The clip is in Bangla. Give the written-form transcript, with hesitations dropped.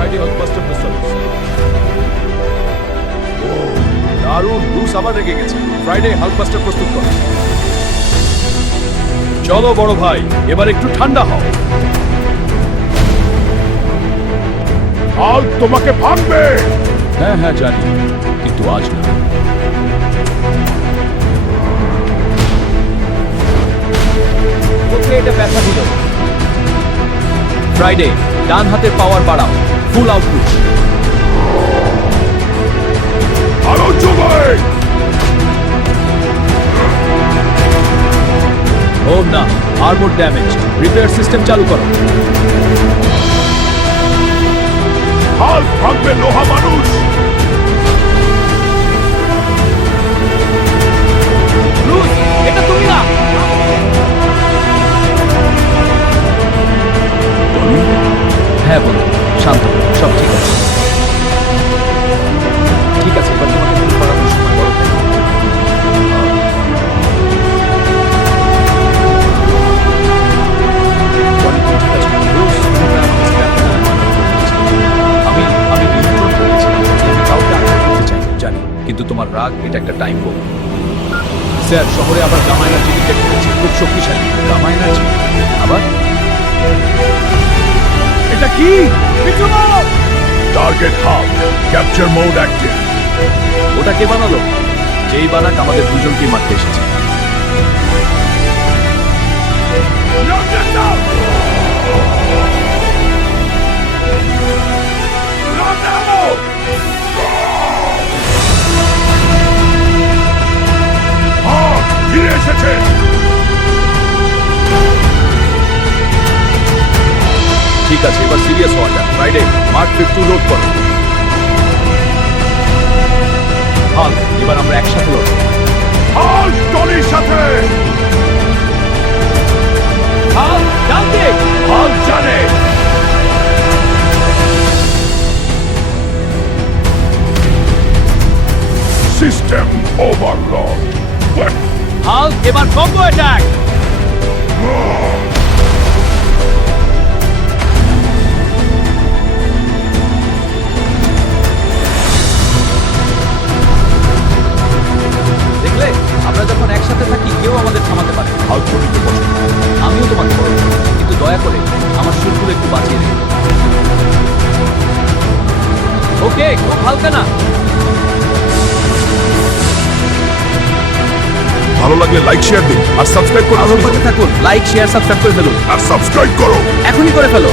ফ্রাইডে হাল্কবাস্টার পিস্তলস। ও দারুণ, ব্রুস আবার রেগে গেছে। ফ্রাইডে হাল্কবাস্টার প্রস্তুত কর। চলো বড় ভাই, এবার একটু ঠান্ডা হও। হাল্ক তোমাকে ভাঙবে। হ্যাঁ হ্যাঁ জানি, কিন্তু আজ না। ওকে এটা ব্যথা দিল। ফ্রাইডে ডান হাতের পাওয়ার বাড়াও, ফুল আউটপুট। আরো জোগাই। ও না, আর্মর ড্যামেজ। রিপেয়ার সিস্টেম চালু করো। হাল্ক ভাঙবে লোহা মানুষ। ব্রুস, এটা তুমি না। হ্যাঁ বলো, শান্ত হও, সব ঠিক আছে। ঠিক আছে, এবার তোমাকে শুরু করানোর সময় বলো। জানি, কিন্তু তোমার রাগ এটা একটা টাইম বোম। স্যার, শহরে আবার গামা এনার্জি ডিটেক্ট হয়েছে, খুব শক্তিশালী গামা এনার্জি। আবার এটা কি? Target Hulk, capture mode active. ওটা কে বানালো? যেই বানাক আমাদের দুজনকেই মারতে এসেছে। ফিরে এসেছে। ঠিক আছে, এবার সিরিয়াস হওয়া যাক। ফ্রাইডে মার্ক 52 লোড করো। হাল্ক, এবার আমরা একসাথে লড়ব। হাল্ক টনির সাথে। হাল্ক, ডান দিক। হাল্ক জানে। System overload. হাল্ক, এবার কম্বো অ্যাটাক। দেখলে, আমরা যখন একসাথে থাকি কেউ আমাদের থামাতে পারে। হাল্ক টনিকে পছন্দ। আমিও তোমাকে বলবো, কিন্তু দয়া করে আমার সুরগুলো একটু বাঁচিয়ে রেখো। ওকে, খুব হালকা না। ভালো লাগলে লাইক শেয়ার দিন আর সাবস্ক্রাইব করুন। আমার পাশে থাকুন, লাইক শেয়ার সাবস্ক্রাইব করে ফেলুন। আর সাবস্ক্রাইব করো। এখনই করে ফেলো।